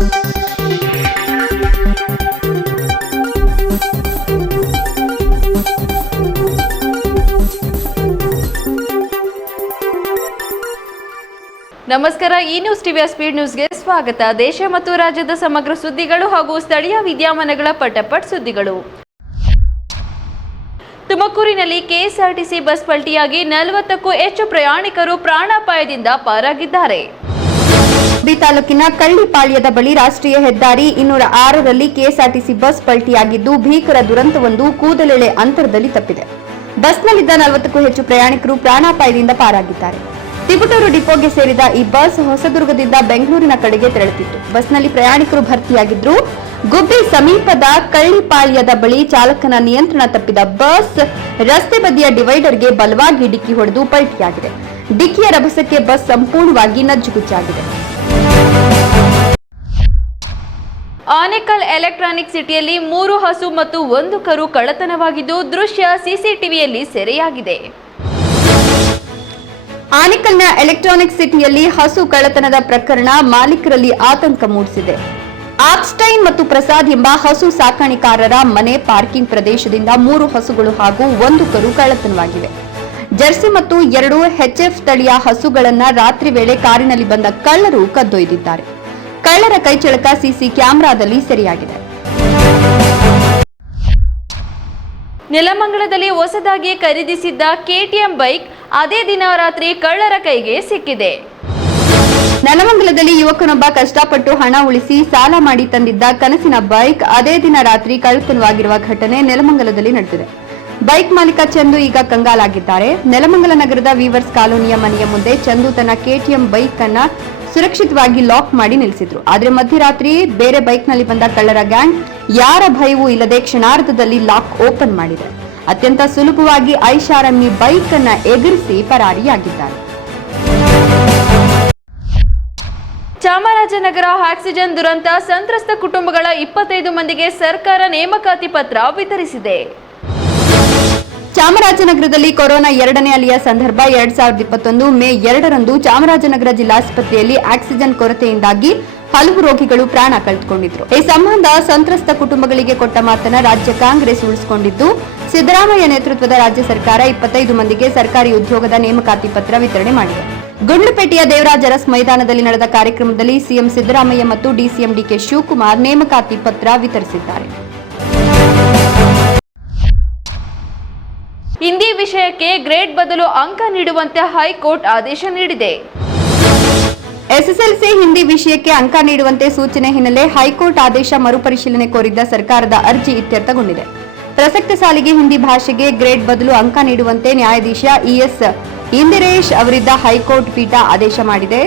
ನಮಸ್ಕಾರ. ಈ ನ್ಯೂಸ್ ಟಿವಿಯ ಸ್ಪೀಡ್ ನ್ಯೂಸ್ಗೆ ಸ್ವಾಗತ. ದೇಶ ಮತ್ತು ರಾಜ್ಯದ ಸಮಗ್ರ ಸುದ್ದಿಗಳು ಹಾಗೂ ಸ್ಥಳೀಯ ವಿದ್ಯಮಾನಗಳ ಪಟಪಟ್ ಸುದ್ದಿಗಳು. ತುಮಕೂರಿನಲ್ಲಿ ಕೆಎಸ್ಆರ್ಟಿಸಿ ಬಸ್ ಪಲ್ಟಿಯಾಗಿ 40ಕ್ಕೂ ಹೆಚ್ಚು ಪ್ರಯಾಣಿಕರು ಪ್ರಾಣಾಪಾಯದಿಂದ ಪಾರಾಗಿದ್ದಾರೆ. ತಾಲೂಕಿನ ಕಳ್ಳಿಪಾಳ್ಯದ ಬಳಿ ರಾಷ್ಟ್ರೀಯ ಹೆದ್ದಾರಿ 206ರಲ್ಲಿ ಕೆಎಸ್ಆರ್ಟಿಸಿ ಬಸ್ ಪಲ್ಟಿಯಾಗಿದ್ದು ಭೀಕರ ದುರಂತವೊಂದು ಕೂದಲೆಳೆ ಅಂತರದಲ್ಲಿ ತಪ್ಪಿದೆ. ಬಸ್ನಲ್ಲಿದ್ದ 40ಕ್ಕೂ ಹೆಚ್ಚು ಪ್ರಯಾಣಿಕರು ಪ್ರಾಣಾಪಾಯದಿಂದ ಪಾರಾಗಿದ್ದಾರೆ. ತಿಪಟೂರು ಡಿಪೋಗೆ ಸೇರಿದ ಈ ಬಸ್ ಹೊಸದುರ್ಗದಿಂದ ಬೆಂಗಳೂರಿನ ಕಡೆಗೆ ತೆರಳುತ್ತಿತ್ತು. ಬಸ್ನಲ್ಲಿ ಪ್ರಯಾಣಿಕರು ಭರ್ತಿಯಾಗಿದ್ರು. ಗುಬ್ಬಿ ಸಮೀಪದ ಕಳ್ಳಿಪಾಳ್ಯದ ಬಳಿ ಚಾಲಕನ ನಿಯಂತ್ರಣ ತಪ್ಪಿದ ಬಸ್ ರಸ್ತೆ ಬದಿಯ ಡಿವೈಡರ್ಗೆ ಬಲವಾಗಿ ಡಿಕ್ಕಿ ಹೊಡೆದು ಪಲ್ಟಿಯಾಗಿದೆ. ಡಿಕ್ಕಿಯ ರಭಸಕ್ಕೆ ಬಸ್ ಸಂಪೂರ್ಣವಾಗಿ ನಜ್ಜುಗುಜ್ಜಾಗಿದೆ. ಆನೇಕಲ್ ಎಲೆಕ್ಟ್ರಾನಿಕ್ ಸಿಟಿಯಲ್ಲಿ 3 ಹಸು ಮತ್ತು 1 ಕರು ಕಳ್ಳತನವಾಗಿದ್ದು ದೃಶ್ಯ ಸಿಸಿಟಿವಿಯಲ್ಲಿ ಸೆರೆಯಾಗಿದೆ. ಆನೇಕಲ್ನ ಎಲೆಕ್ಟ್ರಾನಿಕ್ ಸಿಟಿಯಲ್ಲಿ ಹಸು ಕಳ್ಳತನದ ಪ್ರಕರಣ ಮಾಲೀಕರಲ್ಲಿ ಆತಂಕ ಮೂಡಿಸಿದೆ. ಆಕ್ಸ್ಟೈನ್ ಮತ್ತು ಪ್ರಸಾದ್ ಎಂಬ ಹಸು ಸಾಕಾಣಿಕಾರರ ಮನೆ ಪಾರ್ಕಿಂಗ್ ಪ್ರದೇಶದಿಂದ 3 ಹಸುಗಳು ಹಾಗೂ 1 ಕರು ಕಳ್ಳತನವಾಗಿವೆ. ಜರ್ಸಿ ಮತ್ತು 2 HF ತಳಿಯ ಹಸುಗಳನ್ನ ರಾತ್ರಿ ವೇಳೆ ಕಾರಿನಲ್ಲಿ ಬಂದ ಕಳ್ಳರು ಕದ್ದೊಯ್ದಿದ್ದಾರೆ. ಕಳ್ಳರ ಕೈಚಳಕ ಸಿಸಿ ಕ್ಯಾಮೆರಾದಲ್ಲಿ ಸೆರೆಯಾಗಿದೆ. ನೆಲಮಂಗಲದಲ್ಲಿ ಹೊಸದಾಗಿ ಖರೀದಿಸಿದ್ದ ಕೆಟಿಎಂ ಬೈಕ್ ಅದೇ ದಿನ ರಾತ್ರಿ ಕಳ್ಳರ ಕೈಗೆ ಸಿಕ್ಕಿದೆ. ನೆಲಮಂಗಲದಲ್ಲಿ ಯುವಕನೊಬ್ಬ ಕಷ್ಟಪಟ್ಟು ಹಣ ಉಳಿಸಿ ಸಾಲ ಮಾಡಿ ತಂದಿದ್ದ ಕನಸಿನ ಬೈಕ್ ಅದೇ ದಿನ ರಾತ್ರಿ ಕಳ್ಳತನವಾಗಿರುವ ಘಟನೆ ನೆಲಮಂಗಲದಲ್ಲಿ ನಡೆದಿದೆ. ಬೈಕ್ ಮಾಲೀಕ ಚಂದು ಈಗ ಕಂಗಾಲಾಗಿದ್ದಾರೆ. ನೆಲಮಂಗಲ ನಗರದ ವೀವರ್ಸ್ ಕಾಲೋನಿಯ ಮನೆಯ ಮುಂದೆ ಚಂದು ತನ್ನ ಕೆಟಿಎಂ ಬೈಕ್ ಅನ್ನ ಸುರಕ್ಷಿತವಾಗಿ ಲಾಕ್ ಮಾಡಿ ನಿಲ್ಲಿಸಿದ್ರು. ಆದ್ರೆ ಮಧ್ಯರಾತ್ರಿ ಬೇರೆ ಬೈಕ್ನಲ್ಲಿ ಬಂದ ಕಳ್ಳರ ಗ್ಯಾಂಗ್ ಯಾರ ಭಯವೂ ಇಲ್ಲದೆ ಕ್ಷಣಾರ್ಧದಲ್ಲಿ ಲಾಕ್ ಓಪನ್ ಮಾಡಿದೆ. ಅತ್ಯಂತ ಸುಲಭವಾಗಿ ಐಷಾರಾಮಿ ಬೈಕ್ ಅನ್ನ ಎಗರಿಸಿ ಪರಾರಿಯಾಗಿದ್ದಾರೆ. ಚಾಮರಾಜನಗರ ಆಕ್ಸಿಜನ್ ದುರಂತ ಸಂತ್ರಸ್ತ ಕುಟುಂಬಗಳ 25 ಮಂದಿಗೆ ಸರ್ಕಾರ ನೇಮಕಾತಿ ಪತ್ರ ವಿತರಿಸಿದೆ. ಚಾಮರಾಜನಗರದಲ್ಲಿ ಕೊರೋನಾ 2ನೇ ಅಲೆಯ ಸಂದರ್ಭ 2021 ಮೇ 2ರಂದು ಚಾಮರಾಜನಗರ ಜಿಲ್ಲಾಸ್ಪತ್ರೆಯಲ್ಲಿ ಆಕ್ಸಿಜನ್ ಕೊರತೆಯಿಂದಾಗಿ ಹಲವು ರೋಗಿಗಳು ಪ್ರಾಣ ಕಳೆದುಕೊಂಡಿದ್ರು. ಈ ಸಂಬಂಧ ಸಂತ್ರಸ್ತ ಕುಟುಂಬಗಳಿಗೆ ಕೊಟ್ಟ ಮಾತನ್ನ ರಾಜ್ಯ ಕಾಂಗ್ರೆಸ್ ಉಳಿಸಿಕೊಂಡಿದ್ದು, ಸಿದ್ದರಾಮಯ್ಯ ನೇತೃತ್ವದ ರಾಜ್ಯ ಸರ್ಕಾರ 25 ಮಂದಿಗೆ ಸರ್ಕಾರಿ ಉದ್ಯೋಗದ ನೇಮಕಾತಿ ಪತ್ರ ವಿತರಣೆ ಮಾಡಿದೆ. ಗುಂಡ್ಲುಪೇಟೆಯ ದೇವರಾಜ ಅರಸ್ ಮೈದಾನದಲ್ಲಿ ನಡೆದ ಕಾರ್ಯಕ್ರಮದಲ್ಲಿ ಸಿಎಂ ಸಿದ್ದರಾಮಯ್ಯ ಮತ್ತು ಡಿಸಿಎಂ ಡಿಕೆ ಶಿವಕುಮಾರ್ ನೇಮಕಾತಿ ಪತ್ರ ವಿತರಿಸಿದ್ದಾರೆ. ಹಿಂದಿ ವಿಷಯಕ್ಕೆ ಗ್ರೇಡ್ ಬದಲು ಅಂಕ ನೀಡುವಂತೆ ಹೈಕೋರ್ಟ್ ಆದೇಶ ನೀಡಿದೆ. ಎಸ್ಎಸ್ಎಲ್ಸಿ ಹಿಂದಿ ವಿಷಯಕ್ಕೆ ಅಂಕ ನೀಡುವಂತೆ ಸೂಚನೆ ಹಿನ್ನೆಲೆ ಹೈಕೋರ್ಟ್ ಆದೇಶ ಮರುಪರಿಶೀಲನೆ ಕೋರಿದ್ದ ಸರ್ಕಾರದ ಅರ್ಜಿ ಇತ್ಯರ್ಥಗೊಂಡಿದೆ. ಪ್ರಸಕ್ತ ಸಾಲಿಗೆ ಹಿಂದಿ ಭಾಷೆಗೆ ಗ್ರೇಡ್ ಬದಲು ಅಂಕ ನೀಡುವಂತೆ ನ್ಯಾಯಾಧೀಶ ಇಎಸ್ ಇಂದಿರೇಶ್ ಅವರಿದ್ದ ಹೈಕೋರ್ಟ್ ಪೀಠ ಆದೇಶ ಮಾಡಿದೆ.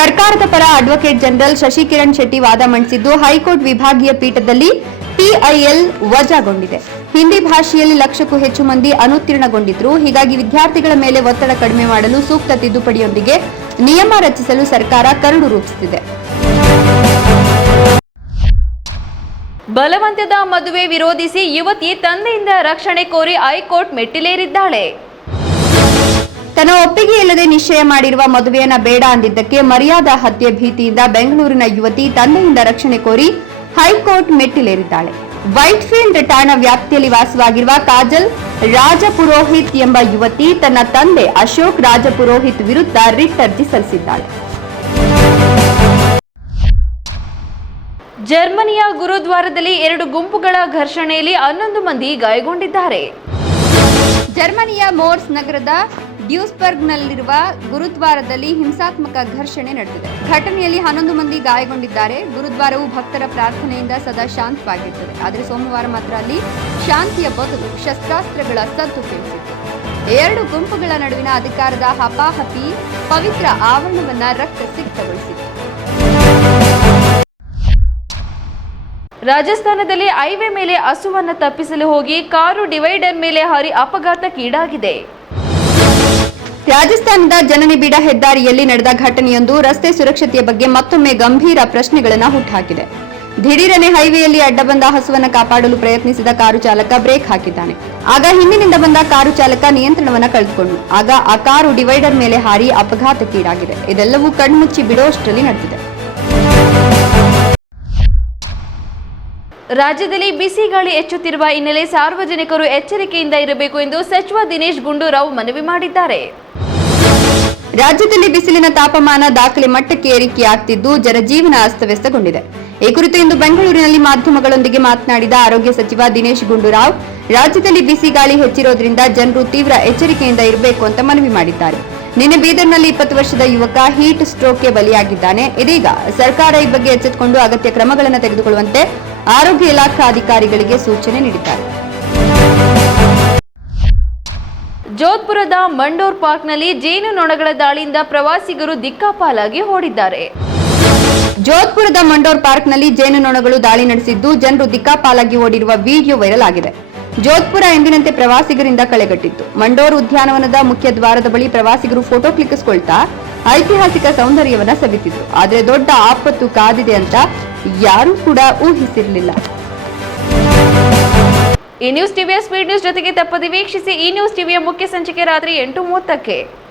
ಸರ್ಕಾರದ ಪರ ಅಡ್ವೊಕೇಟ್ ಜನರಲ್ ಶಶಿಕಿರಣ್ ಶೆಟ್ಟಿ ವಾದ ಮಂಡಿಸಿದ್ದು, ಹೈಕೋರ್ಟ್ ವಿಭಾಗೀಯ ಪೀಠದಲ್ಲಿ ಪಿಐಎಲ್ ವಜಾಗೊಂಡಿದೆ. ಹಿಂದಿ ಭಾಷೆಯಲ್ಲಿ 1,00,000ಕ್ಕೂ ಹೆಚ್ಚು ಮಂದಿ ಅನುತ್ತೀರ್ಣಗೊಂಡಿದ್ರು. ಹೀಗಾಗಿ ವಿದ್ಯಾರ್ಥಿಗಳ ಮೇಲೆ ಒತ್ತಡ ಕಡಿಮೆ ಮಾಡಲು ಸೂಕ್ತ ತಿದ್ದುಪಡಿಯೊಂದಿಗೆ ನಿಯಮ ರಚಿಸಲು ಸರ್ಕಾರ ಕರಡು ರೂಪಿಸುತ್ತಿದೆ. ಬಲವಂತದ ಮದುವೆ ವಿರೋಧಿಸಿ ಯುವತಿ ತಂದೆಯಿಂದ ರಕ್ಷಣೆ ಕೋರಿ ಹೈಕೋರ್ಟ್ ಮೆಟ್ಟಿಲೇರಿದ್ದಾಳೆ. ತನ್ನ ಒಪ್ಪಿಗೆ ಇಲ್ಲದೆ ನಿಶ್ಚಯ ಮಾಡಿರುವ ಮದುವೆಯನ್ನ ಬೇಡ ಅಂದಿದ್ದಕ್ಕೆ ಮರ್ಯಾದಾ ಹತ್ಯೆ ಭೀತಿಯಿಂದ ಬೆಂಗಳೂರಿನ ಯುವತಿ ತಂದೆಯಿಂದ ರಕ್ಷಣೆ ಕೋರಿ ಹೈಕೋರ್ಟ್ ಮೆಟ್ಟಿಲೇರಿದ್ದಾಳೆ. ವೈಟ್ಫೀಲ್ಡ್ ಠಾಣಾ ವ್ಯಾಪ್ತಿಯಲ್ಲಿ ವಾಸವಾಗಿರುವ ಕಾಜಲ್ ರಾಜಪುರೋಹಿತ್ ಎಂಬ ಯುವತಿ ತನ್ನ ತಂದೆ ಅಶೋಕ್ ರಾಜಪುರೋಹಿತ್ ವಿರುದ್ಧ ರಿಟ್ ಅರ್ಜಿ ಸಲ್ಲಿಸಿದ್ದಾಳೆ. ಜರ್ಮನಿಯ ಗುರುದ್ವಾರದಲ್ಲಿ 2 ಗುಂಪುಗಳ ಘರ್ಷಣೆಯಲ್ಲಿ 11 ಮಂದಿ ಗಾಯಗೊಂಡಿದ್ದಾರೆ. ಜರ್ಮನಿಯ ಮೋರ್ಸ್ ನಗರದ ಡ್ಯೂಸ್ಬರ್ಗ್ನಲ್ಲಿರುವ ಗುರುದ್ವಾರದಲ್ಲಿ ಹಿಂಸಾತ್ಮಕ ಘರ್ಷಣೆ ನಡೆದಿದೆ. ಘಟನೆಯಲ್ಲಿ 11 ಮಂದಿ ಗಾಯಗೊಂಡಿದ್ದಾರೆ. ಗುರುದ್ವಾರವು ಭಕ್ತರ ಪ್ರಾರ್ಥನೆಯಿಂದ ಸದಾ ಶಾಂತವಾಗಿರುತ್ತದೆ. ಆದರೆ ಸೋಮವಾರ ಮಾತ್ರ ಅಲ್ಲಿ ಶಾಂತಿಯ ಬದಲು ಶಸ್ತ್ರಾಸ್ತ್ರಗಳ ಸದ್ದು ಕೇಳಿಸಿತ್ತು. 2 ಗುಂಪುಗಳ ನಡುವಿನ ಅಧಿಕಾರದ ಹಪಾಹಪಿ ಪವಿತ್ರ ಆವರಣವನ್ನ ರಕ್ತಸಿಕ್ತಗೊಳಿಸಿತು. ರಾಜಸ್ಥಾನದಲ್ಲಿ ಹೈವೇ ಮೇಲೆ ಹಸುವನ್ನು ತಪ್ಪಿಸಲು ಹೋಗಿ ಕಾರು ಡಿವೈಡರ್ ಮೇಲೆ ಹಾರಿ ಅಪಘಾತಕ್ಕೀಡಾಗಿದೆ. ರಾಜಸ್ಥಾನದ ಜನನಿಬಿಡ ಹೆದ್ದಾರಿಯಲ್ಲಿ ನಡೆದ ಘಟನೆಯೊಂದು ರಸ್ತೆ ಸುರಕ್ಷತೆಯ ಬಗ್ಗೆ ಮತ್ತೊಮ್ಮೆ ಗಂಭೀರ ಪ್ರಶ್ನೆಗಳನ್ನು ಹುಟ್ಟುಹಾಕಿದೆ. ದಿಢೀರನೆ ಹೈವೇಯಲ್ಲಿ ಅಡ್ಡ ಬಂದ ಹಸುವನ್ನು ಕಾಪಾಡಲು ಪ್ರಯತ್ನಿಸಿದ ಕಾರು ಚಾಲಕ ಬ್ರೇಕ್ ಹಾಕಿದ್ದಾನೆ. ಆಗ ಹಿಂದಿನಿಂದ ಬಂದ ಕಾರು ಚಾಲಕ ನಿಯಂತ್ರಣವನ್ನು ಕಳೆದುಕೊಂಡನು. ಆಗ ಆ ಕಾರು ಡಿವೈಡರ್ ಮೇಲೆ ಹಾರಿ ಅಪಘಾತಕ್ಕೀಡಾಗಿದೆ. ಇದೆಲ್ಲವೂ ಕಣ್ಮುಚ್ಚಿ ಬಿಡೋಷ್ಟರಲ್ಲಿ ನಡೆದಿದೆ. ರಾಜ್ಯದಲ್ಲಿ ಬಿಸಿ ಗಾಳಿ ಹೆಚ್ಚುತ್ತಿರುವ ಹಿನ್ನೆಲೆ ಸಾರ್ವಜನಿಕರು ಎಚ್ಚರಿಕೆಯಿಂದ ಇರಬೇಕು ಎಂದು ಸಚಿವ ದಿನೇಶ್ ಗುಂಡೂರಾವ್ ಮನವಿ ಮಾಡಿದ್ದಾರೆ. ರಾಜ್ಯದಲ್ಲಿ ಬಿಸಿಲಿನ ತಾಪಮಾನ ದಾಖಲೆ ಮಟ್ಟಕ್ಕೆ ಏರಿಕೆಯಾಗ್ತಿದ್ದು ಜನಜೀವನ ಅಸ್ತವ್ಯಸ್ತಗೊಂಡಿದೆ. ಈ ಕುರಿತು ಇಂದು ಬೆಂಗಳೂರಿನಲ್ಲಿ ಮಾಧ್ಯಮಗಳೊಂದಿಗೆ ಮಾತನಾಡಿದ ಆರೋಗ್ಯ ಸಚಿವ ದಿನೇಶ್ ಗುಂಡೂರಾವ್, ರಾಜ್ಯದಲ್ಲಿ ಬಿಸಿ ಗಾಳಿ ಹೆಚ್ಚಿರೋದ್ರಿಂದ ಜನರು ತೀವ್ರ ಎಚ್ಚರಿಕೆಯಿಂದ ಇರಬೇಕು ಅಂತ ಮನವಿ ಮಾಡಿದ್ದಾರೆ. ನಿನ್ನೆ ಬೀದರ್ನಲ್ಲಿ 20 ವರ್ಷದ ಯುವಕ ಹೀಟ್ ಸ್ಟ್ರೋಕ್ಗೆ ಬಲಿಯಾಗಿದ್ದಾನೆ. ಇದೀಗ ಸರ್ಕಾರ ಈ ಬಗ್ಗೆ ಎಚ್ಚೆತ್ತುಕೊಂಡು ಅಗತ್ಯ ಕ್ರಮಗಳನ್ನು ತೆಗೆದುಕೊಳ್ಳುವಂತೆ ಆರೋಗ್ಯ ಇಲಾಖಾ ಅಧಿಕಾರಿಗಳಿಗೆ ಸೂಚನೆ ನೀಡಿದ್ದಾರೆ. ಜೋಧ್ಪುರದ ಮಂಡೋರ್ ಪಾರ್ಕ್ನಲ್ಲಿ ಜೇನು ನೊಣಗಳ ದಾಳಿಯಿಂದ ಪ್ರವಾಸಿಗರು ದಿಕ್ಕಾಪಾಲಾಗಿ ಓಡಿದ್ದಾರೆ. ಜೋಧ್ಪುರದ ಮಂಡೋರ್ ಪಾರ್ಕ್ನಲ್ಲಿ ಜೇನು ನೊಣಗಳು ದಾಳಿ ನಡೆಸಿದ್ದು ಜನರು ದಿಕ್ಕಾಪಾಲಾಗಿ ಓಡಿರುವ ವಿಡಿಯೋ ವೈರಲ್ ಆಗಿದೆ. ಜೋಧ್ಪುರ ಎಂದಿನಂತೆ ಪ್ರವಾಸಿಗರಿಂದ ಕಳೆಗಟ್ಟಿತ್ತು. ಮಂಡೋರ್ ಉದ್ಯಾನವನದ ಮುಖ್ಯ ದ್ವಾರದ ಬಳಿ ಪ್ರವಾಸಿಗರು ಫೋಟೋ ಕ್ಲಿಕ್ಕಿಸಿಕೊಳ್ತಾ ಐತಿಹಾಸಿಕ ಸೌಂದರ್ಯವನ್ನ ಸವಿತಿದ್ರು. ಆದರೆ ದೊಡ್ಡ ಆಪತ್ತು ಕಾದಿದೆ ಅಂತ ಯಾರೂ ಕೂಡ ಊಹಿಸಿರಲಿಲ್ಲ. ಈ ನ್ಯೂಸ್ ಟಿವಿಯ ಸ್ಪೀಡ್ ನ್ಯೂಸ್ ಜೊತೆಗೆ ತಪ್ಪದೆ ವೀಕ್ಷಿಸಿ. ಈ ನ್ಯೂಸ್ ಟಿವಿಯ ಮುಖ್ಯ ಸಂಚಿಕೆ ರಾತ್ರಿ 8:30ಕ್ಕೆ.